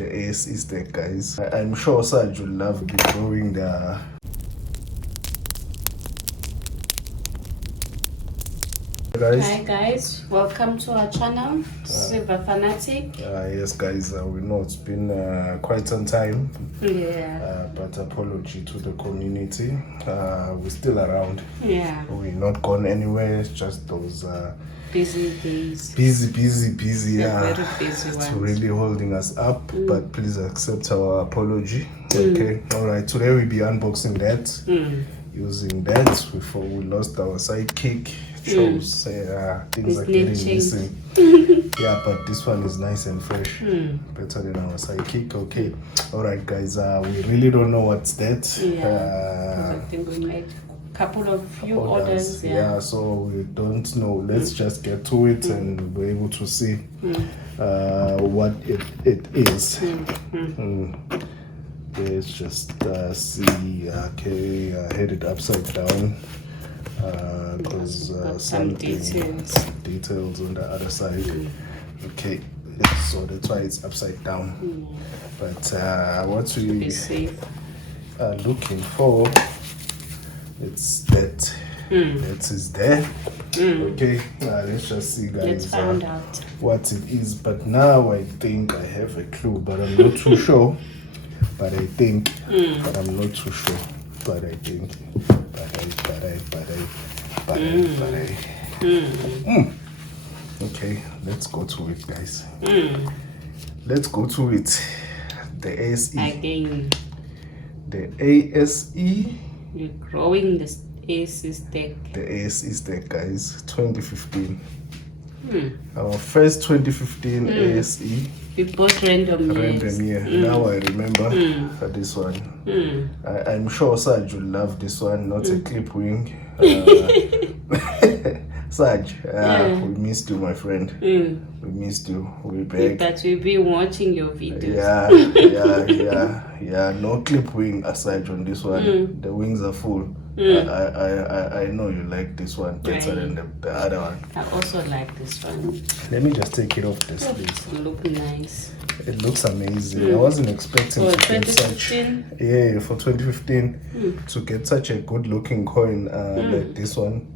the ace is there, guys. I'm sure Saj will love drawing the Hi guys, welcome to our channel, Silver Fanatic. Yes guys, we know it's been quite some time. Yeah. But apology to the community. We're still around. Yeah. We're not gone anywhere. It's just those busy days. Busy. Yeah. Very busy It's ones. really holding us up. But please accept our apology. Okay. All right. Today we'll be unboxing that. Using that before we lost our sidekick. Shows things are getting missing. Yeah, but this one is nice and fresh. Better than our sidekick. Okay. All right, guys. We really don't know what's that. Yeah. I think we made a couple of few orders. Yeah, so we don't know. Let's just get to it and we'll be able to see what it is. Let's just see. Okay, I had it upside down because some details on the other side. Okay, so that's why it's upside down. But what we are looking for, it's that. That is there. Okay, let's just see, guys. Let's find out what it is. But now I think I have a clue, but I'm not too sure. But I think, but I'm not too sure. But I think, Okay, let's go to it, guys. Let's go to it. The ASE. again. The ASE. You're growing the ASE deck. The ASE deck, guys. 2015. Our first 2015 ASE. We bought random year. Now I remember this one. I'm sure Saj will love this one. Not a clip wing. Saj, we missed you, my friend. We missed you. We're back. But we've been watching your videos. Yeah. No clip wing aside on this one. The wings are full. I know you like this one better than the other one. I also like this one. Let me just take it off this, please. It looks nice. It looks amazing. I wasn't expecting to get such. For 2015 to get such a good looking coin like this one.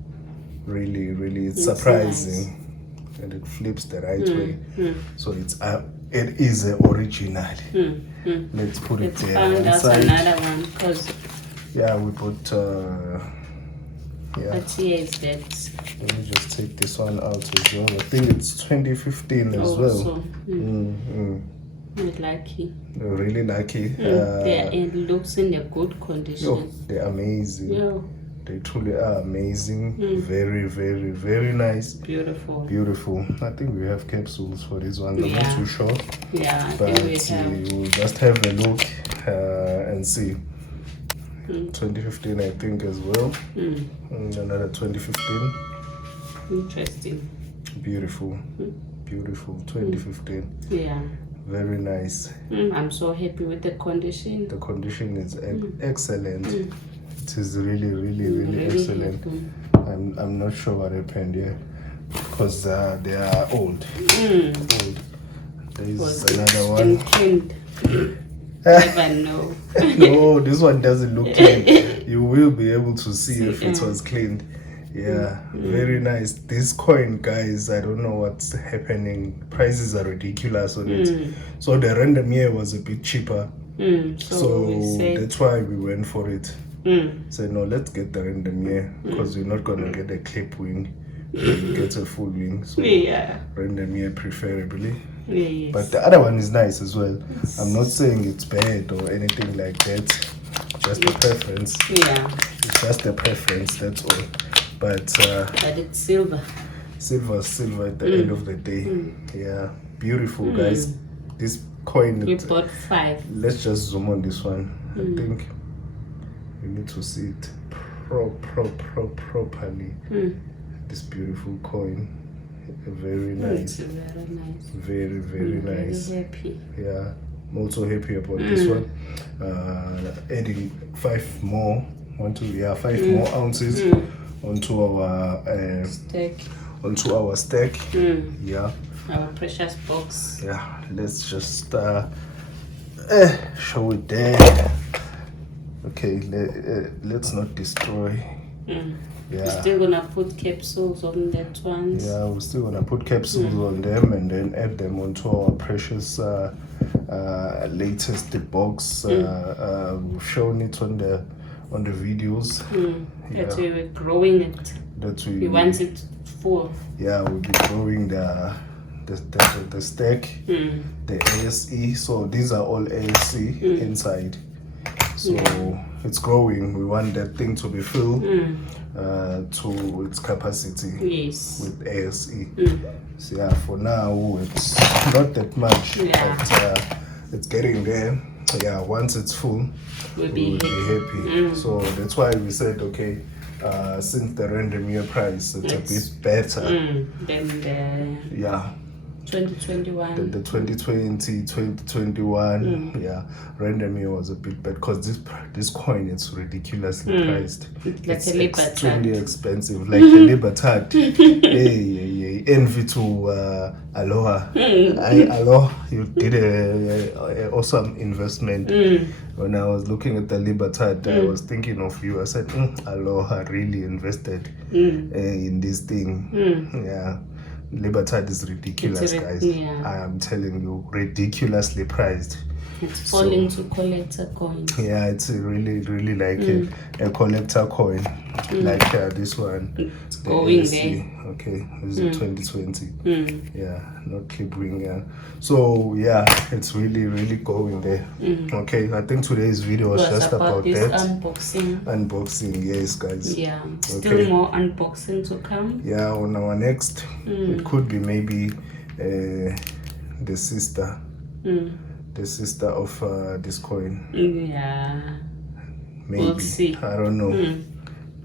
Really, it's surprising. Nice. And it flips the right way. So it is an original. Let's put it there. Let's find out another one because we put but here is that. Let me just take this one out as well. I think it's 2015 as well. Lucky. Really lucky. It looks in a good condition. They're amazing. They truly are amazing. Very, very nice. Beautiful. I think we have capsules for this one. I'm not too sure. Yeah, I but think we have. We'll just have a look and see. 2015, I think, as well. Another 2015. Interesting. Beautiful. 2015. Yeah. Very nice. I'm so happy with the condition. The condition is excellent. It is really excellent. I'm not sure what happened here because they are old. There is another one. Never know. No, this one doesn't look clean. You will be able to see if it was cleaned. Very nice. This coin, guys, I don't know what's happening. Prices are ridiculous on it. So the random year was a bit cheaper. So that's why we went for it. Said no, let's get the random year because we're not gonna get a clip wing. We get a full wing. So random year preferably. But the other one is nice as well. I'm not saying it's bad or anything like that. Just a preference. It's just a preference, that's all. But it's silver. Silver at the end of the day. Beautiful, guys. This coin. We bought 5. Let's just zoom on this one. I think we need to see it properly. This beautiful coin. Very nice. Very nice. Very nice. Very happy. I'm also happy about this one. Adding 5 more. 5 more ounces onto our stack. Our precious box. Let's just show it there. Okay, let's not destroy. Yeah. We're still gonna put capsules on that one. Yeah, we're still gonna put capsules on them and then add them onto our precious latest box. We've shown it on the videos. That we were growing it. That we want it full. Yeah, we'll be growing the stack, the ASE. So these are all ASE inside. So it's growing. We want that thing to be filled to its capacity with ASE. So yeah, for now it's not that much, but it's getting there. Yeah, once it's full, we'll be happy. So that's why we said, okay, since the random year price, it's a bit better than the 2021. The 2020, 2021, yeah, random year was a bit bad because this coin is ridiculously priced. It's extremely expensive, like the Libertad. Hey, envy to Aloha. Aloha, you did a awesome investment. When I was looking at the Libertad, I was thinking of you. I said, Aloha really invested in this thing. Yeah. Libertad is ridiculous, guys. I am telling you, ridiculously priced. It's falling to collector coin. Yeah, it's really like a collector coin, like this one. It's going there. Okay, this is 2020. Yeah, not clip ring. Yeah. So yeah, it's really going there. Okay, I think today's video was just about this that. Unboxing, yes, guys. Yeah, still more unboxing to come. Yeah, on our next, it could be maybe the sister. The sister of this coin. Yeah. Maybe. We'll see. I don't know.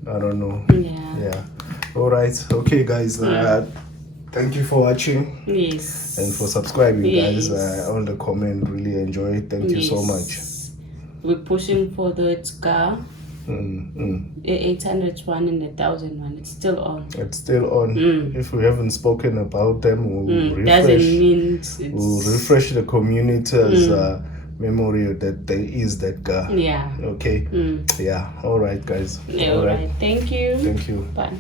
I don't know. Yeah. All right. Okay, guys. Thank you for watching. Yes. And for subscribing, guys. On the comment, really enjoy it. Thank you so much. We're pushing for the car. 800 one and 1,000 one. It's still on. It's still on. If we haven't spoken about them, we'll refresh. Doesn't mean we'll refresh the community's memory that there is that car. Yeah. Okay. Yeah. All right, guys. All right. Thank you. Thank you. Bye.